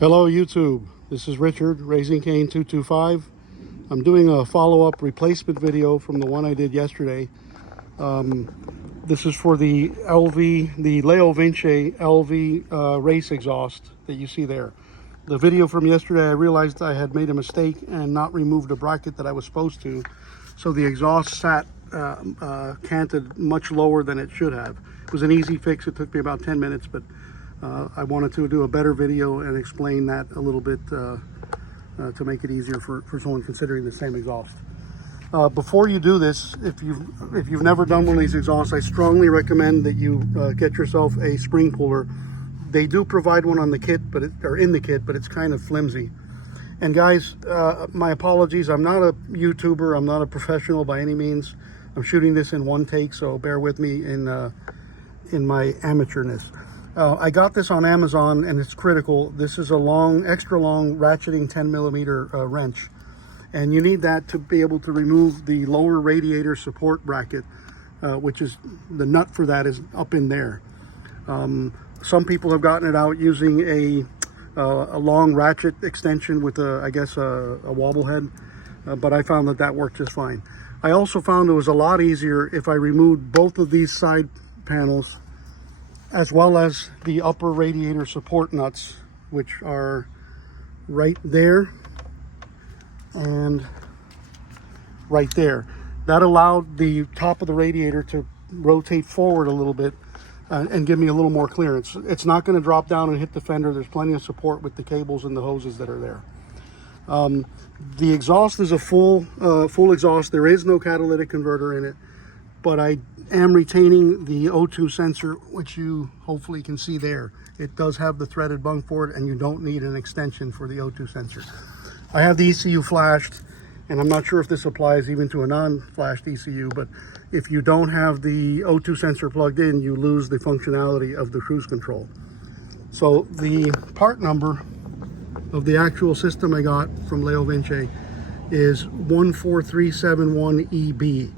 Hello YouTube, this is Richard, Raising Cane 225. I'm doing a follow-up replacement video from the one I did yesterday. This is for the Leo Vinci LV race exhaust that you see there. The video from yesterday, I realized I had made a mistake and not removed a bracket that I was supposed to. So the exhaust sat canted much lower than it should have. It was an easy fix. It took me about 10 minutes, but I wanted to do a better video and explain that a little bit to make it easier for someone considering the same exhaust. Before you do this, if you've never done one of these exhausts, I strongly recommend that you get yourself a spring puller. They do provide one on the kit, or in the kit, but it's kind of flimsy. And guys, my apologies. I'm not a YouTuber. I'm not a professional by any means. I'm shooting this in one take, so bear with me in my amateurness. I got this on Amazon, and it's critical. This is a extra long ratcheting 10mm wrench, and you need that to be able to remove the lower radiator support bracket, which is the nut for that is up in there. Some people have gotten it out using a long ratchet extension with I guess a wobble head, but I found that worked just fine. I also found it was a lot easier if I removed both of these side panels, as well as the upper radiator support nuts, which are right there and right there. That allowed the top of the radiator to rotate forward a little bit and give me a little more clearance. It's not going to drop down and hit the fender. There's plenty of support with the cables and the hoses that are there. The exhaust is a full exhaust. There is no catalytic converter in it, but I am retaining the O2 sensor, which you hopefully can see there. It does have the threaded bung for it, and you don't need an extension for the O2 sensor. I have the ECU flashed, and I'm not sure if this applies even to a non-flashed ECU, but if you don't have the O2 sensor plugged in, you lose the functionality of the cruise control. So the part number of the actual system I got from Leo Vinci is 14371EB.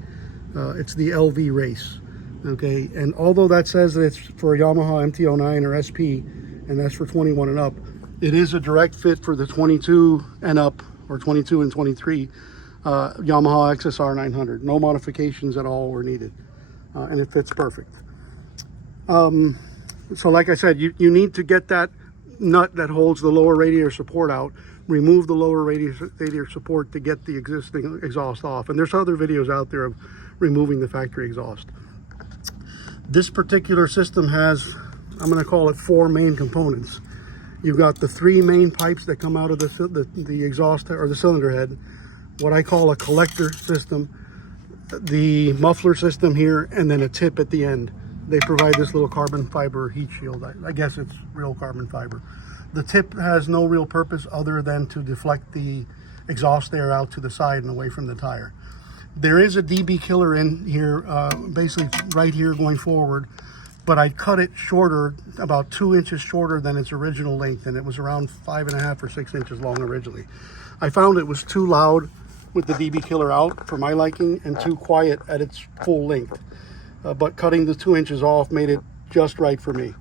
It's the LV race, okay? And although that says that it's for a Yamaha MT-09 or SP, and that's for 21 and up, it is a direct fit for the 22 and up, or 22 and 23 Yamaha XSR900. No modifications at all were needed, and it fits perfect. So like I said, you need to get that nut that holds the lower radiator support out, remove the lower radiator support to get the existing exhaust off. And there's other videos out there of removing the factory exhaust. This particular system has, I'm going to call it 4 main components. You've got the 3 main pipes that come out of the exhaust or the cylinder head, what I call a collector system, the muffler system here, and then a tip at the end. They provide this little carbon fiber heat shield. I guess it's real carbon fiber. The tip has no real purpose other than to deflect the exhaust air out to the side and away from the tire. There is a dB killer in here, basically right here going forward, but I cut it shorter, about 2 inches shorter than its original length, and it was around 5.5 or 6 inches long originally. I found it was too loud with the dB killer out for my liking and too quiet at its full length. But cutting the 2 inches off made it just right for me.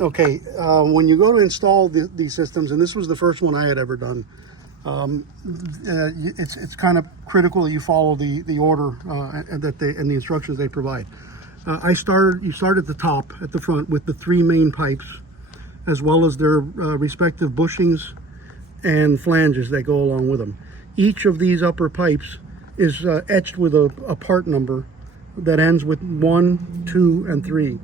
Okay, when you go to install these systems, and this was the first one I had ever done, it's kind of critical that you follow the order and the instructions they provide. You start at the top, at the front, with the 3 main pipes, as well as their respective bushings and flanges that go along with them. Each of these upper pipes is etched with a part number that ends with 1, 2, and 3.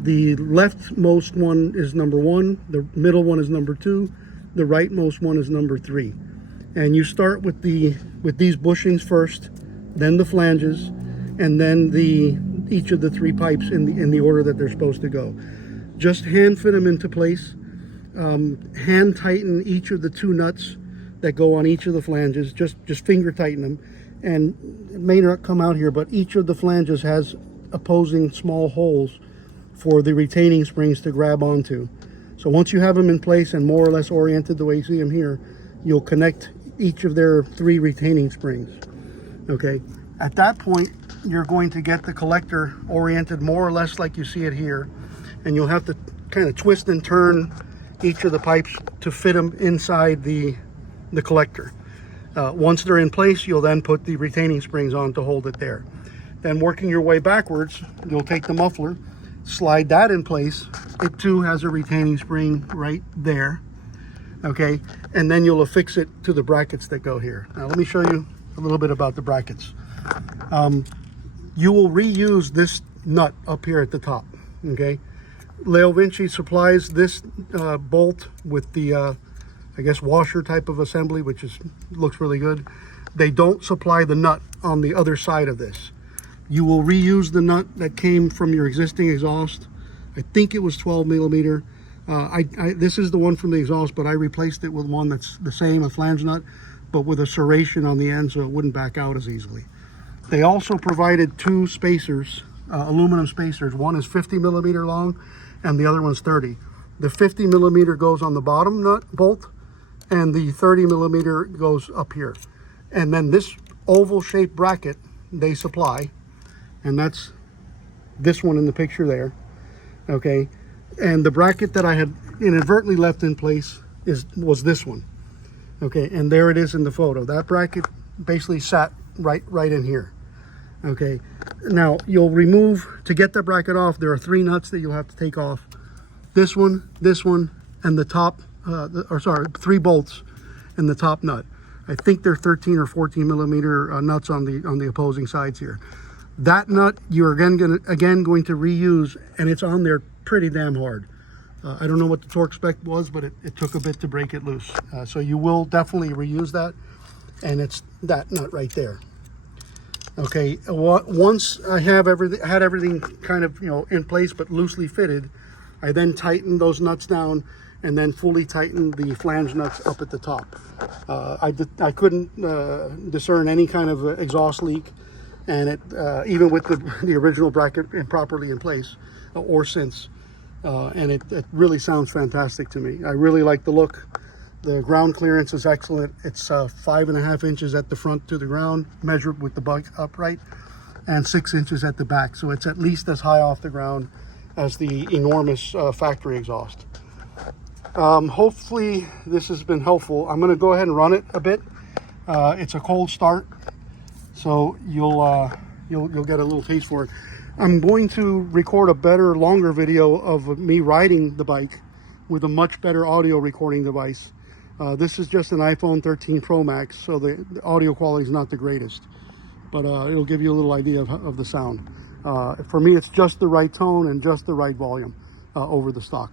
The leftmost one is number 1, the middle one is number 2, the rightmost one is number 3. And you start with these bushings first, then the flanges, and then each of the 3 pipes in the order that they're supposed to go. Just hand fit them into place. Hand tighten each of the 2 nuts that go on each of the flanges. Just finger tighten them. And it may not come out here, but each of the flanges has opposing small holes for the retaining springs to grab onto. So once you have them in place and more or less oriented the way you see them here, you'll connect each of their 3 retaining springs. Okay, at that point, you're going to get the collector oriented more or less like you see it here, and you'll have to kind of twist and turn each of the pipes to fit them inside the collector. Once they're in place, you'll then put the retaining springs on to hold it there. Then working your way backwards, you'll take the muffler, slide that in place. It too has a retaining spring right there. Okay, and then you'll affix it to the brackets that go here. Now let me show you a little bit about the brackets. You will reuse this nut up here at the top. Okay, Leo Vinci supplies this bolt with the I guess washer type of assembly, which looks really good. They don't supply the nut on the other side of this. You will reuse the nut that came from your existing exhaust. I think it was 12 millimeter. This is the one from the exhaust, but I replaced it with one that's the same, a flange nut, but with a serration on the end so it wouldn't back out as easily. They also provided two spacers, aluminum spacers. One is 50 millimeter long and the other one's 30. The 50 millimeter goes on the bottom nut bolt and the 30 millimeter goes up here. And then this oval shaped bracket they supply, and that's this one in the picture there. Okay, and the bracket that I had inadvertently left in place was this one. Okay, and there it is in the photo. That bracket basically sat right in here. Okay, now you'll remove, to get the bracket off, there are 3 nuts that you'll have to take off. This one, and the top, 3 bolts and the top nut. I think they're 13 or 14 millimeter nuts on the opposing sides here. That nut you're again going to reuse, and it's on there pretty damn hard. I don't know what the torque spec was, but it took a bit to break it loose. So you will definitely reuse that, and it's that nut right there. Okay, once I had everything kind of in place but loosely fitted, I then tightened those nuts down and then fully tightened the flange nuts up at the top. I couldn't discern any kind of exhaust leak. And it even with the original bracket improperly in place or since, and it really sounds fantastic to me. I really like the look. The ground clearance is excellent. It's 5.5 inches at the front to the ground, measured with the bike upright, and 6 inches at the back. So it's at least as high off the ground as the enormous factory exhaust. Hopefully this has been helpful. I'm going to go ahead and run it a bit. It's a cold start, so you'll get a little taste for it. I'm going to record a better, longer video of me riding the bike with a much better audio recording device. This is just an iPhone 13 Pro Max, so the audio quality is not the greatest, but it'll give you a little idea of the sound. For me, it's just the right tone and just the right volume over the stock.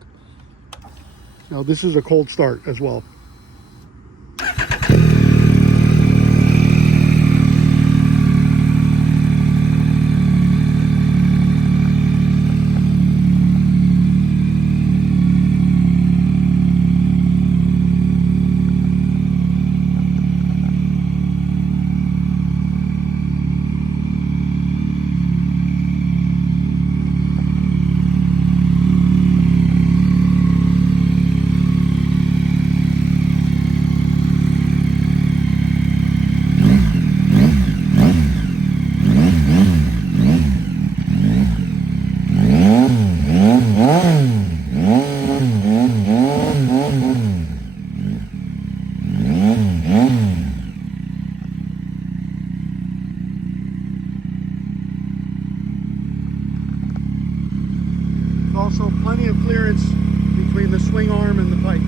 Now, this is a cold start as well. Also plenty of clearance between the swing arm and the pipe.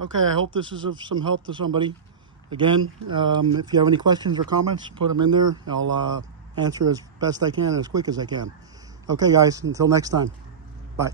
Okay, I hope this is of some help to somebody. Again, if you have any questions or comments, put them in there. I'll answer as best I can, as quick as I can. Okay, guys, until next time. Bye.